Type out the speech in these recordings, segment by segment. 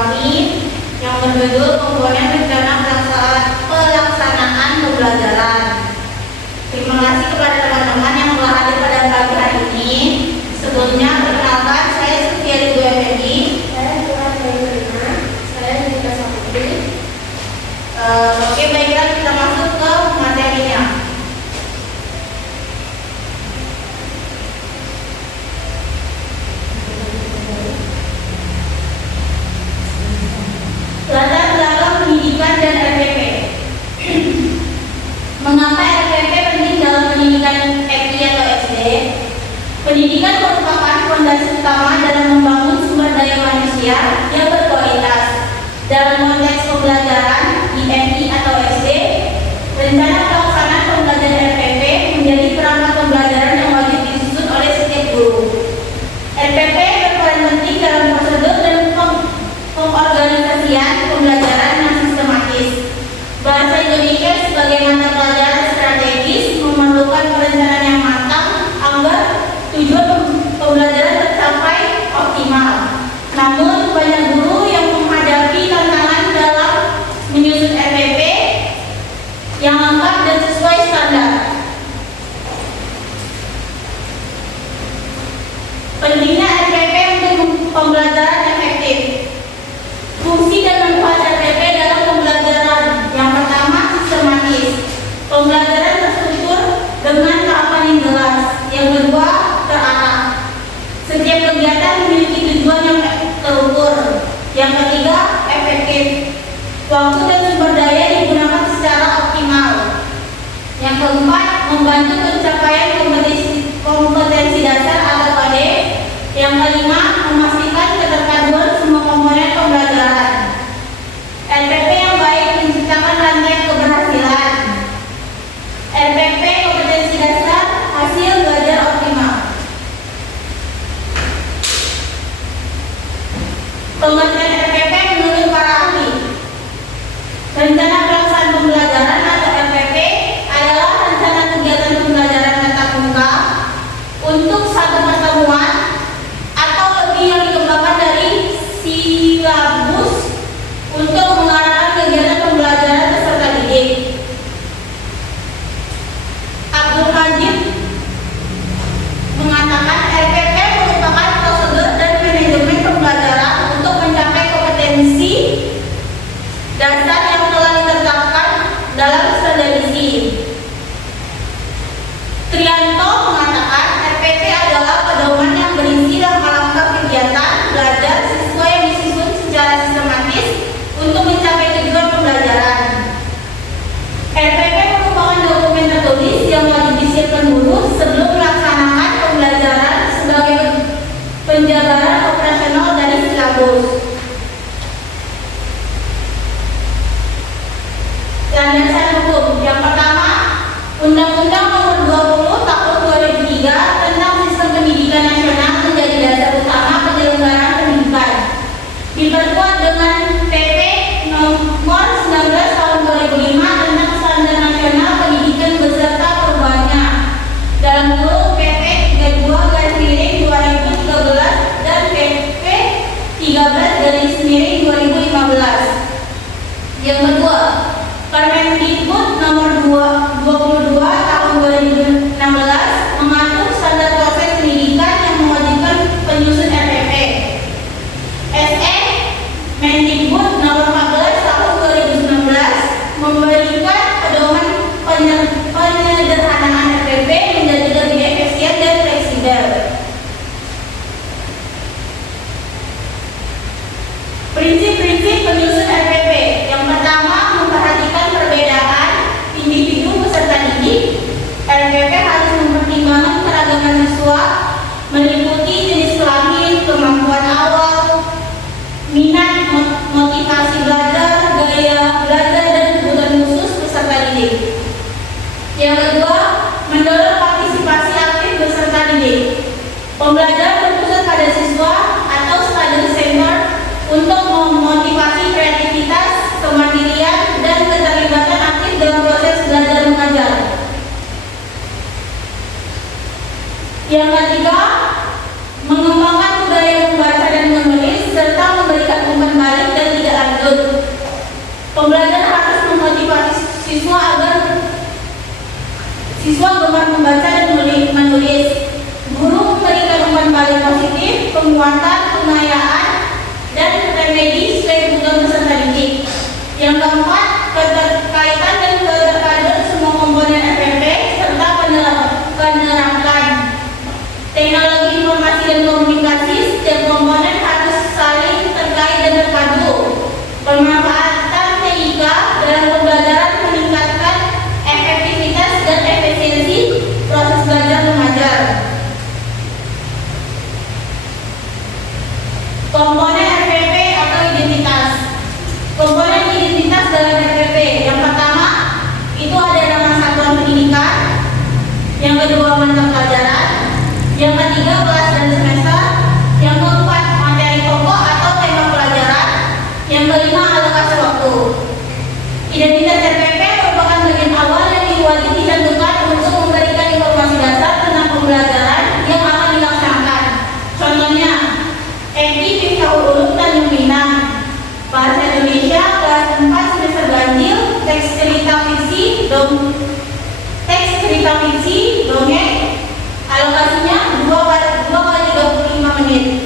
kami yang berjudul komponen rencana pelaksanaan pembelajaran. Terima kasih kepada teman-teman yang telah hadir pada pagi hari ini. Sebelumnya perkenalkan, saya Sofia Ribu Effendi. Saya Tuhan Bayrina. Saya Nita Saputri. Oke, baiklah kita masuk ke materinya. Latar belakang pendidikan dan RPP. Mengapa RPP penting dalam pendidikan TK atau SD? Pendidikan merupakan fondasi utama dalam membangun sumber daya manusia yang berkualitas. Dalam konteks pembelajaran di TK atau SD, rencana pelaksanaan pembelajaran RPP menjadi perangkat pembelajaran yang wajib disusun oleh setiap guru. RPP berperan penting dalam prosedur dan pengorganisasian pembelajaran yang sistematis. Bahasa Indonesia sebagai mata pelajaran strategis memerlukan perencanaan yang matang agar tujuan pembelajaran tercapai optimal. Namun banyak guru yang menghadapi tantangan dalam menyusun RPP yang lengkap dan sesuai standar. Pentingnya RPP untuk pembelajaran efektif. Fungsi dan manfaat RPP dalam pembelajaran. Yang pertama, sistematis. Pembelajaran terstruktur dengan tahapan yang jelas. Yang kedua, terarah. Setiap kegiatan memiliki tujuan yang terukur. Yang ketiga, efektif. Waktu dan sumber daya digunakan secara optimal. Yang keempat, membantu pencapaian kompetensi dasar atau KD. Yang kelima, memastikan keterpaduan semua komponen pembelajaran. RPP yang baik menciptakan rantai keberhasilan. RPP kompetensi dasar, hasil belajar optimal. Pengertian RPP menurut para ahli. Rencana pelaksanaan pembelajaran atau RPP adalah rencana kegiatan pembelajaran tatap muka untuk satu pertemuan atau lebih yang dikembangkan dari silabus untuk mengarahkan kegiatan pembelajaran peserta didik. Abdul Majid mengatakan RPP merupakan prosedur dan manajemen pembelajaran untuk mencapai kompetensi dasar yang telah ditetapkan dalam standarisasi. Trianto mengatakan RPP adalah pedoman yang berisi langkah-langkah kegiatan belajar siswa yang disusun secara sistematis untuk mencapai tujuan pembelajaran. RPP merupakan dokumen tertulis yang wajib disiapkan guru sebelum melaksanakan pembelajaran sebagai penjabaran operasional dari silabus. Landasan hukum. Yang pertama, Undang-Undang Nomor 20 Tahun 2003 tentang Sistem Pendidikan Nasional menjadi dasar utama penyelenggaraan pendidikan. Diperkuat dengan PP Nomor 19 Tahun 2005 tentang Standar Nasional Pendidikan beserta perubahannya dalam kurung PP 32/2013 dan PP 13/2015. Yang kedua, Permendikbud Nomor 22 Tahun 2016 mengatur standar proses pendidikan yang mewajibkan penyusun RPP. SE Mendikbud Nomor 14 Tahun 2019 memberikan pedoman penyederhanaan RPP menjadi lebih efisien dan fleksibel. Prinsip-prinsip penyusun RPP. Yang pertama, memperhatikan perbedaan individu peserta didik. RPP harus mempertimbangkan keragaman siswa, meliputi jenis kelamin, kemampuan awal, minat, motivasi belajar, gaya belajar, dan kebutuhan khusus peserta didik. Yang kedua, mendorong partisipasi aktif peserta didik. Pembelajaran berpusat pada siswa atau study center untuk memotivasi kreativitas, kemandirian, dan keterlibatan aktif dalam proses belajar mengajar. Yang ketiga, mengembangkan budaya membaca dan menulis serta memberikan umpan balik Pembelajaran harus memotivasi siswa agar siswa gemar membaca dan menulis. Guru memberikan umpan balik positif, penguatan, pengayaan, dan remedi sesuai program peserta didik. Yang keempat, keterkaitan dan keterkaitan semua komponen FMP serta penerapan teknologi informasi dan komunikasi. Setiap komponen harus saling terkait dan terpadu. Pemanfaatan TIK dalam pembelajaran meningkatkan efektivitas dan efisiensi proses belajar mengajar. Komponen FPP atau identitas. Komponen identitas dalam FPP. Yang pertama, itu ada nama satuan pendidikan. Yang kedua, mata pelajaran. Yang ketiga, kelas dan semester. Yang keempat, materi pokok atau tema pelajaran. Yang kelima, alokasi waktu. Identitas FPP merupakan bagian awal yang wajib ditentukan untuk memberikan informasi dasar tentang pembelajaran yang akan dilaksanakan. Contohnya, EPI Miftahul Ulum Tanjung Pinang, Bahasa Indonesia kelas 4 semester ganjil, teks cerita fiksi, dongeng, alokasinya 2 kali 35 menit.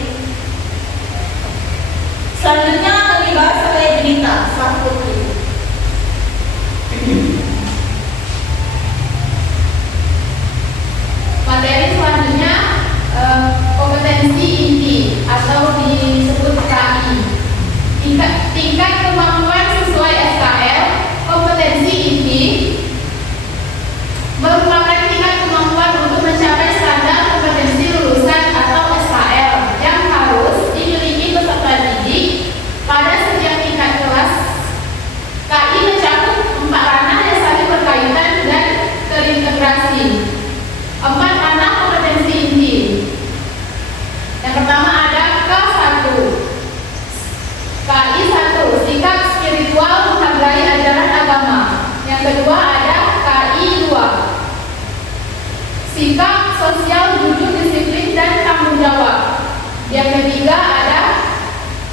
Selanjutnya akan dibahas terkait berita. Materi selanjutnya kompetensi inti atau disebut KI. Tingkat kemampuan sesuai SKL. Kompetensi inti merupakan tingkat kemampuan untuk mencapai standar kompetensi lulusan atau SKL yang harus dimiliki peserta didik pada setiap tingkat kelas. KI mencakup 4 ranah yang saling berkaitan dan terintegrasi. 4 ranah kompetensi inti. Yang pertama ada K1. KI 1, sikap spiritual menghargai ajaran agama. Yang kedua ada KI 2, sikap sosial jujur, disiplin, dan tanggung jawab. Yang ketiga ada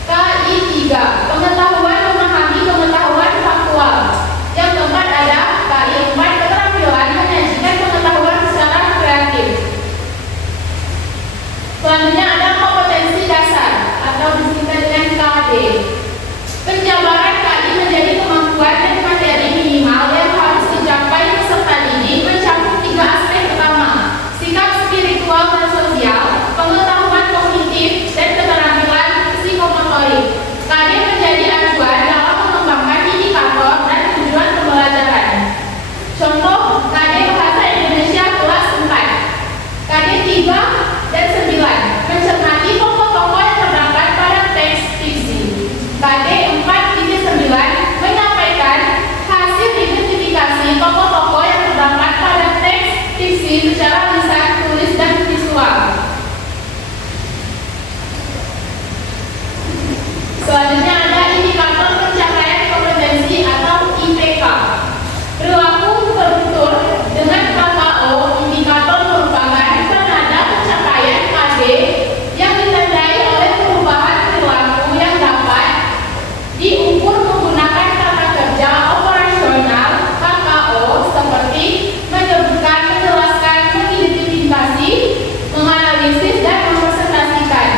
KI 3, pengetahuan memahami pengetahuan faktual. Yang keempat ada KI 4, keterampilan menyajikan pengetahuan secara kreatif. Selanjutnya ada kompetensi dasar atau disingkat dengan KD. Penjabaran KI menjadi kemampuan dan materi minimal yang harus dicapai peserta didik mencakup 3 aspek utama: sikap spiritual dan sosial, pengetahuan kognitif, dan keterampilan psikomotorik. KD menjadi acuan dalam mengembangkan indikator dan tujuan pembelajaran. Contoh KD Bahasa Indonesia kelas 4, KD 3 dan 9 mencermati tokoh-tokoh yang terdapat pada teks fiksi. KD 4.9 menyampaikan hasil identifikasi tokoh-tokoh yang terdapat pada teks fiksi secara lisan, tulis, dan visual. Selanjutnya ada indikator pencapaian kompetensi atau IPK. Perilaku tertutur dengan KKO. Indikator merupakan penanda pencapaian KD yang ditandai oleh perubahan perilaku yang dapat diukur menggunakan tata kerja operasional KKO seperti menyebutkan, menjelaskan, mengidentifikasi, menganalisis, dan mempresentasikan.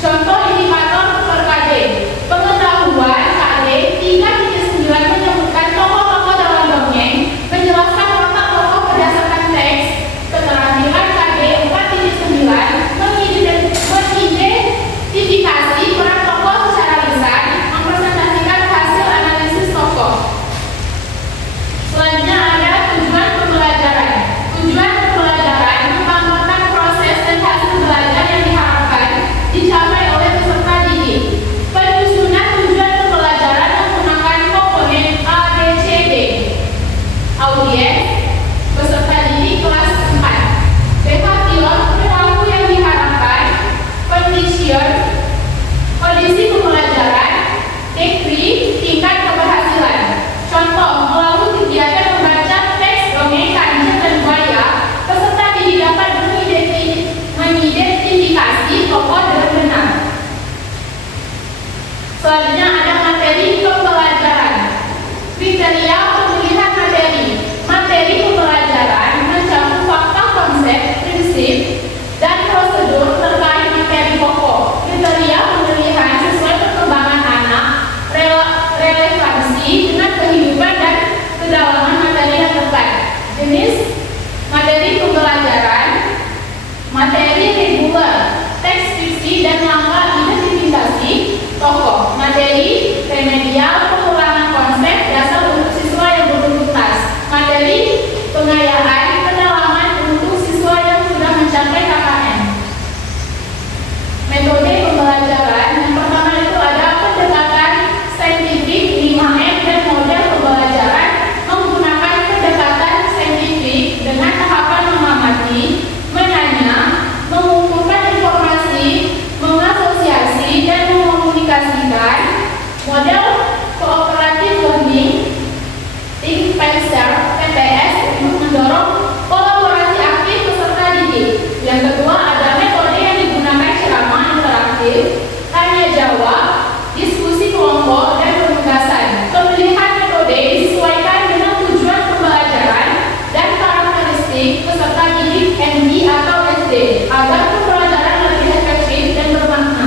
Contoh indikator per KD. Pengetahuan KD 3.9 menyebutkan tokoh-tokoh dalam dongeng, menjelaskan watak tokoh berdasarkan teks. Keterampilan KD 4.9 mengidentifikasi peran tokoh secara lisan, mempresentasikan hasil analisis tokoh. Selanjutnya ada tujuan pembelajaran. Tujuan pembelajaran melaporkan proses dan hasil belajar yang diharapkan dicapai oleh peserta menjelaskan model kooperatif learning tim PENSER PPS untuk mendorong kolaborasi aktif peserta didik. Yang kedua ada metode yang digunakan ceramah interaktif, tanya jawab, diskusi kelompok, dan penugasan. Pemilihan metode disesuaikan dengan tujuan pembelajaran dan karakteristik peserta didik ND atau SD agar pembelajaran lebih efektif dan bermakna.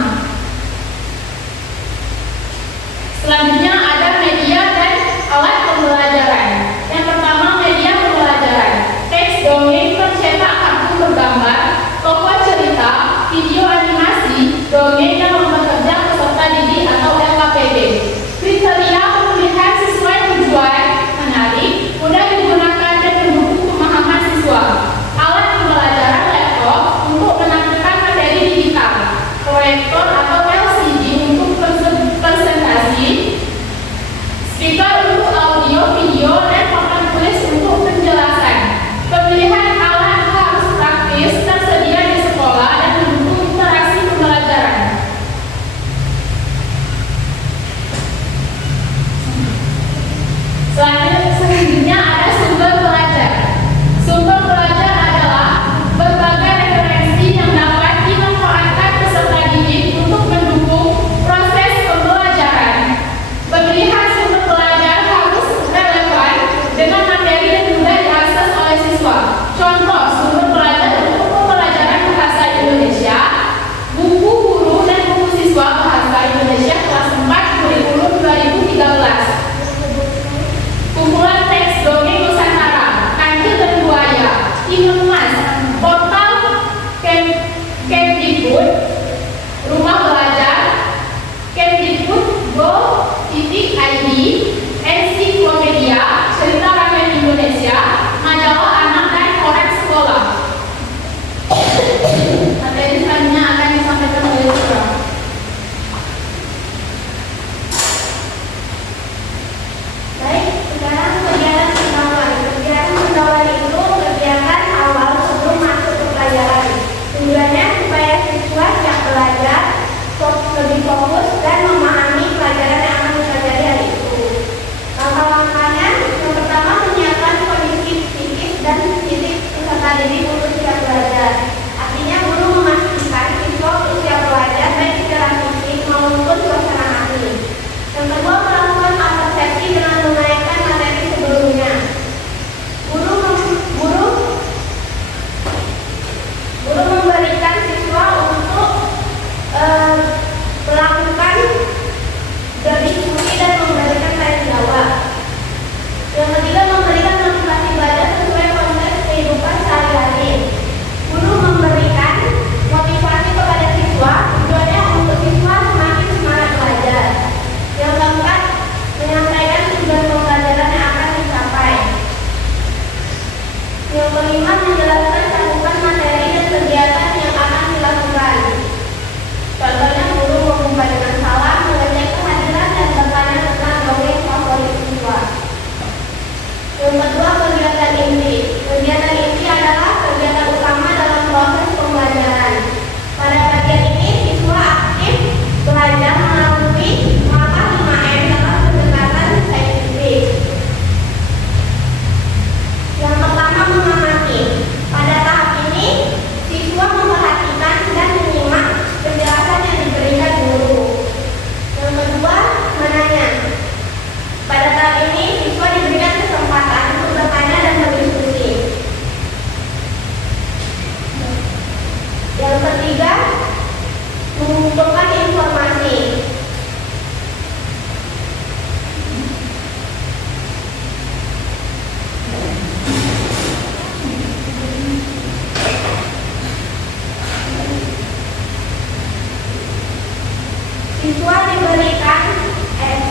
Selanjutnya ada media dan alat pembelajaran. Yang pertama media pembelajaran, teks, dongeng, pencetak, kartu bergambar, tokoh cerita, video animasi, dongeng yang bekerja peserta didik atau LKPD. Kriteria pemilihan sesuai tujuan, menarik, mudah digunakan dan mendukung pemahaman siswa. Alat pembelajaran laptop untuk menampilkan materi digital, proyektor atau LCD untuk presentasi, speaker untuk audio, video, dan papan tulis untuk penjelasan. Pemilihan alat harus praktis, tersedia di sekolah, dan mendukung interaksi pembelajaran. Selanjutnya ada sumber belajar. Sumber belajar adalah berbagai referensi yang dapat dimanfaatkan peserta didik untuk mendukung proses pembelajaran. Pemilihan sumber belajar harus relevan dengan materi dan mudah diakses oleh siswa. Contoh sumber belajar untuk pembelajaran bahasa Indonesia, buku guru dan buku siswa bahasa Indonesia kelas 4 kurikulum 2013. Kumpulan teks dongeng Nusantara, Kancil dan Buaya, Timun Mas, portal Kemdikbud, rumah belajar, Kemdikbud.go.id, ensiklopedia, cerita rakyat Indonesia, majalah anak dan koran sekolah. Materi selanjutnya akan disampaikan oleh Sura. Baik, sekarang kegiatan pendahuluan. Kegiatan pendahuluan itu kegiatan awal sebelum masuk ke pelajaran. Tujuannya supaya siswa siap belajar, lebih fokus dan memahami pelajaran yang akan dipelajari hari itu. Langkah-langkahnya, yang pertama menyiapkan kondisi psikis dan fisik peserta didik untuk siap belajar. Artinya guru memastikan siswa untuk siap belajar baik secara fisik maupun suasana hati. Yang kedua melakukan persepsi dengan mengaitkan materi sebelumnya. Guru memberikan siswa untuk melakukan berdiskusi dan memberikan tanya jawab. Yang ketiga memberikan motivasi belajar sesuai konteks kehidupan sehari-hari. Guru memberikan motivasi kepada siswa, tujuannya untuk siswa semakin semangat belajar. Yang keempat, menyampaikan tujuan pembelajaran yang akan dicapai. Yang kelima, menjelaskan cakupan materi dan kegiatan yang akan dilakukan. Contohnya guru membuka dengan salam, mengecek kehadiran dan bertanya tentang dongeng favorit siswa. Yang kedua, kegiatan inti. Kegiatan inti adalah kegiatan utama dalam proses pembelajaran. Pada bagian ini, siswa aktif belajar melalui mata 5M dalam pendekatan saintifik. Yang pertama, memahami. Pada tahap ini, siswa memperhatikan dan menyimak penjelasan yang diberikan guru. Yang kedua, menanya. Pada tahap ini, siswa diberikan kesempatan untuk bertanya dan berdiskusi. Yang ketiga, mengumpulkan informasi.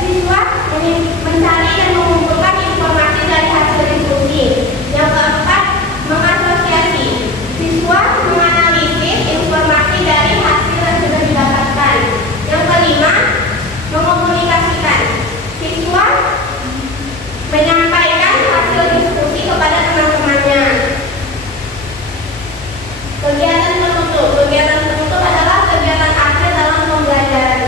Siswa mencari dan mengumpulkan informasi dari hasil diskusi. Yang keempat, mengasosiasi. Siswa menganalisis informasi dari hasil yang sudah didapatkan. Yang kelima, mengomunikasikan. Siswa menyampaikan hasil diskusi kepada teman-temannya. Kegiatan penutup adalah kegiatan akhir dalam pembelajaran.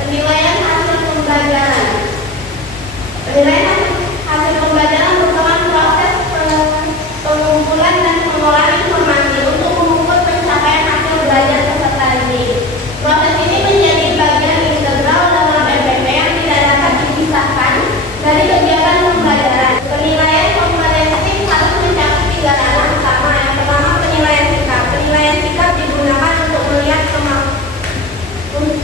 Penilaian hasil pembelajaran. Penilaian hasil pembelajaran merupakan proses pengumpulan dan pengolahan informasi untuk mengukur pencapaian hasil belajar peserta didik. Proses ini menjadi bagian integral dalam MPP yang tidak dapat dipisahkan dari kegiatan pembelajaran. Penilaian kompetensi harus mencakup 3 ranah utama. Yang pertama, penilaian sikap. Penilaian sikap digunakan untuk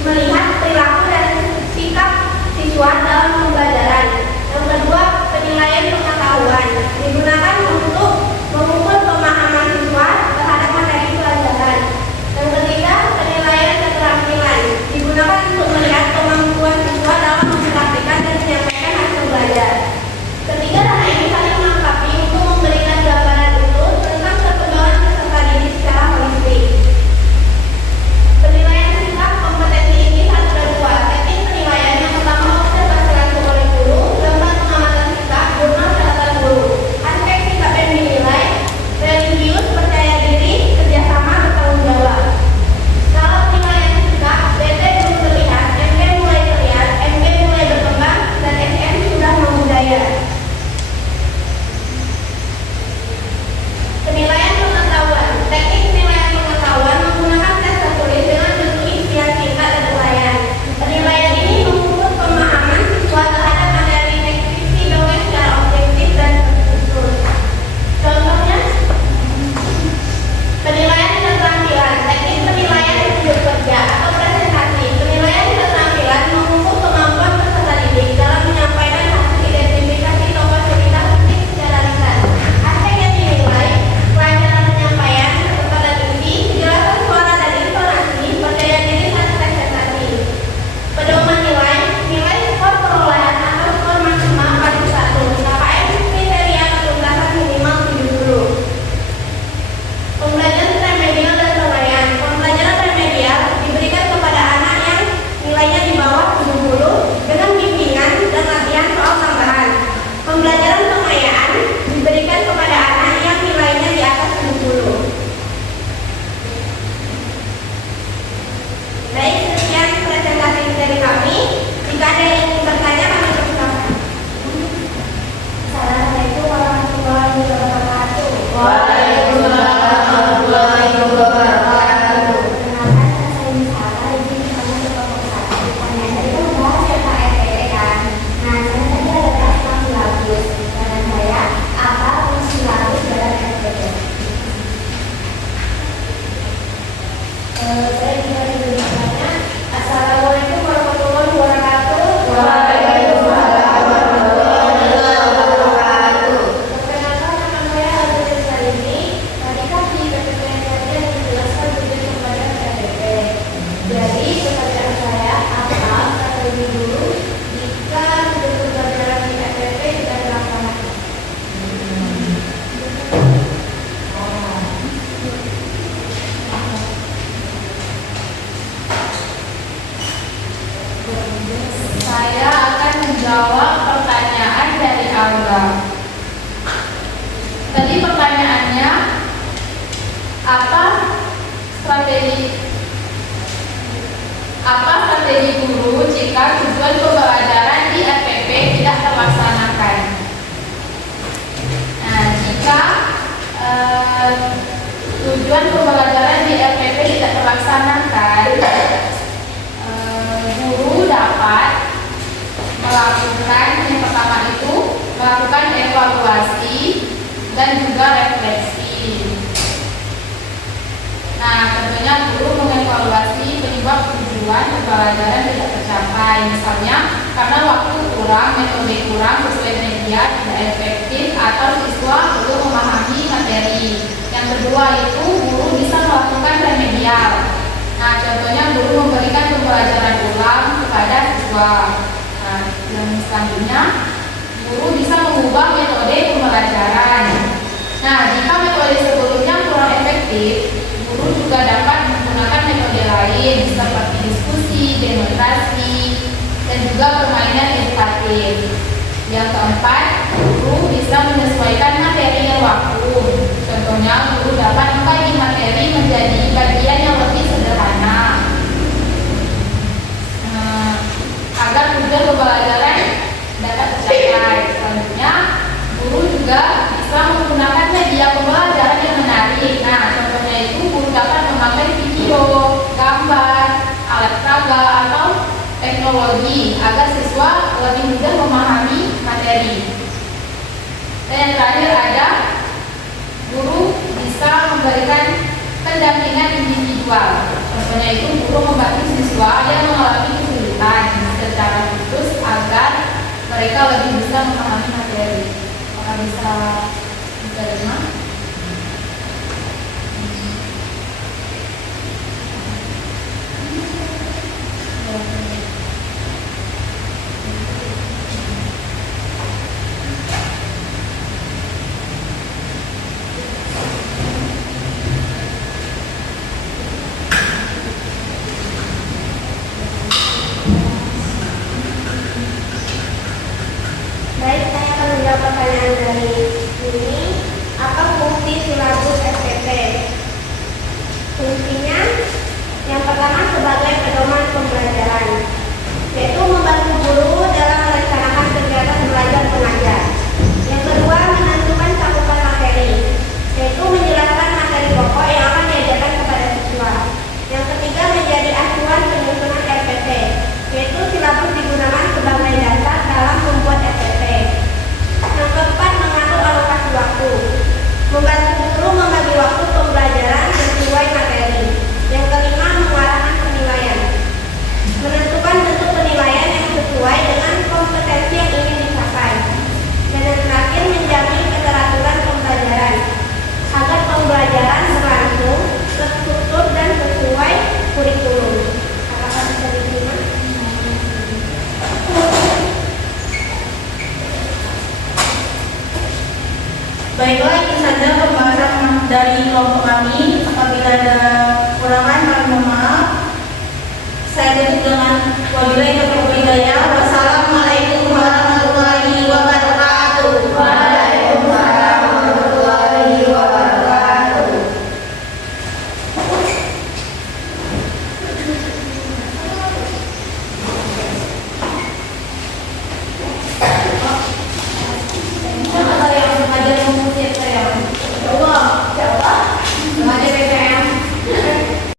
melihat perilaku dan sikap siswa dalam pembelajaran. Yang kedua, penilaian pengetahuan digunakan untuk mengukur pemahaman siswa terhadap materi pelajaran. Yang ketiga, penilaian keterampilan digunakan untuk melihat kemampuan siswa dalam mempraktikkan dan menyampaikan hasil belajar. Ketiga ranah ini saling melengkapi untuk memberikan gambaran utuh tentang perkembangan peserta didik secara holistik. Penilaian sikap kompetensi ini satu dan dua. Teknik penilaian yang pertama, observasi langsung oleh guru, lembar pengamatan sikap, jurnal catatan guru. Aspek sikap yang dinilai: religius, percaya diri, kerjasama, bertanggung jawab. Kalau penilaian sikap, BT belum terlihat, MG mulai terlihat, MG mulai berkembang, dan SM sudah membudaya. Penilaian pengetahuan. Teknik penilaian pengetahuan menggunakan tes tertulis dengan bentuk isian singkat dan uraian. Penilaian ini mengukur pemahaman siswa terhadap materi teks fiksi dongeng secara objektif dan terstruktur. Contohnya, penilaian keterampilan. Teknik penilaian unjuk kerja atau presentasi. Penilaian keterampilan mengukur kemampuan peserta didik dalam menyampaikan hasil identifikasi tokoh cerita penting secara lisan. Aspek yang dinilai: kelancaran penyampaian, ketepat isi, kejelasan suara dan intonasi, percaya diri saat presentasi. Pedoman nilai: nilai skor perolehan atau skor maksimal paling 1. KKM kriteria ketuntasan minimal 70. Pembelajaran remedial dan penilaian. Pembelajaran remedial diberikan kepada anak yang nilainya di bawah 70 dengan bimbingan dan latihan soal tambahan. Pembelajaran pengayaan diberikan kepada anak yang nilainya di atas 70. Baik, sekian presentasi dari kami. Jika ada yang ingin bertanya, kami persilakan. Assalamualaikum warahmatullahi wabarakatuh. Waalaikumsalam warahmatullahi wabarakatuh. Perkenalkan, saya Misara, di sini kami berkelompok 1. Pertanyaan tadi kan bahas tentang RPP kan. Nah, saya tadi ada bahas tentang silabus. Pertanyaan saya, apa fungsi silabus dalam RPP? Saya juga bertanya. Assalamualaikum warahmatullahi wabarakatuh. Waalaikumsalam warahmatullahi wabarakatuh. Perkenalkan, nama saya Alvin Salini. Tadi kan di PPP saja dijelaskan tujuan pembelajaran RPP. Jadi pertanyaan saya, apa strategi guru jika tujuan pembelajaran di RPP tidak terlaksanakan? Saya akan menjawab pertanyaan dari Aura. Tadi pertanyaannya, apa strategi guru jika tujuan pembelajaran di RPP tidak terlaksanakan? Nah, jika tujuan pembelajaran di RPP tidak terlaksanakan, guru dapat melakukan yang pertama itu melakukan evaluasi dan juga refleksi. Nah, tentunya guru mengevaluasi penyebab tujuan pembelajaran tidak tercapai. Misalnya karena waktu kurang, metode kurang, sesuai media tidak efektif, atau siswa belum memahami materi. Yang kedua itu guru bisa melakukan remedial. Nah, contohnya guru memberikan pembelajaran ulang kepada siswa. Nah, yang selanjutnya guru bisa mengubah metode pembelajaran. Nah, jika metode sebelumnya kurang efektif, guru juga dapat menggunakan metode lain seperti diskusi, demonstrasi, dan juga permainan edukatif. Yang keempat, guru bisa menyesuaikan materi dan waktu. Contohnya, guru dapat membagi materi menjadi bagian yang lebih sederhana. teknologi agar siswa lebih mudah memahami materi. Dan yang terakhir ada guru bisa memberikan pendampingan individual. Contohnya itu guru membantu siswa yang mengalami kesulitan secara khusus agar mereka lebih bisa memahami materi. Apakah bisa diterima? Baik, saya akan menjawab pertanyaan dari ini. Apa fungsi silabus SPP? Fungsinya yang pertama sebagai pedoman pembelajaran.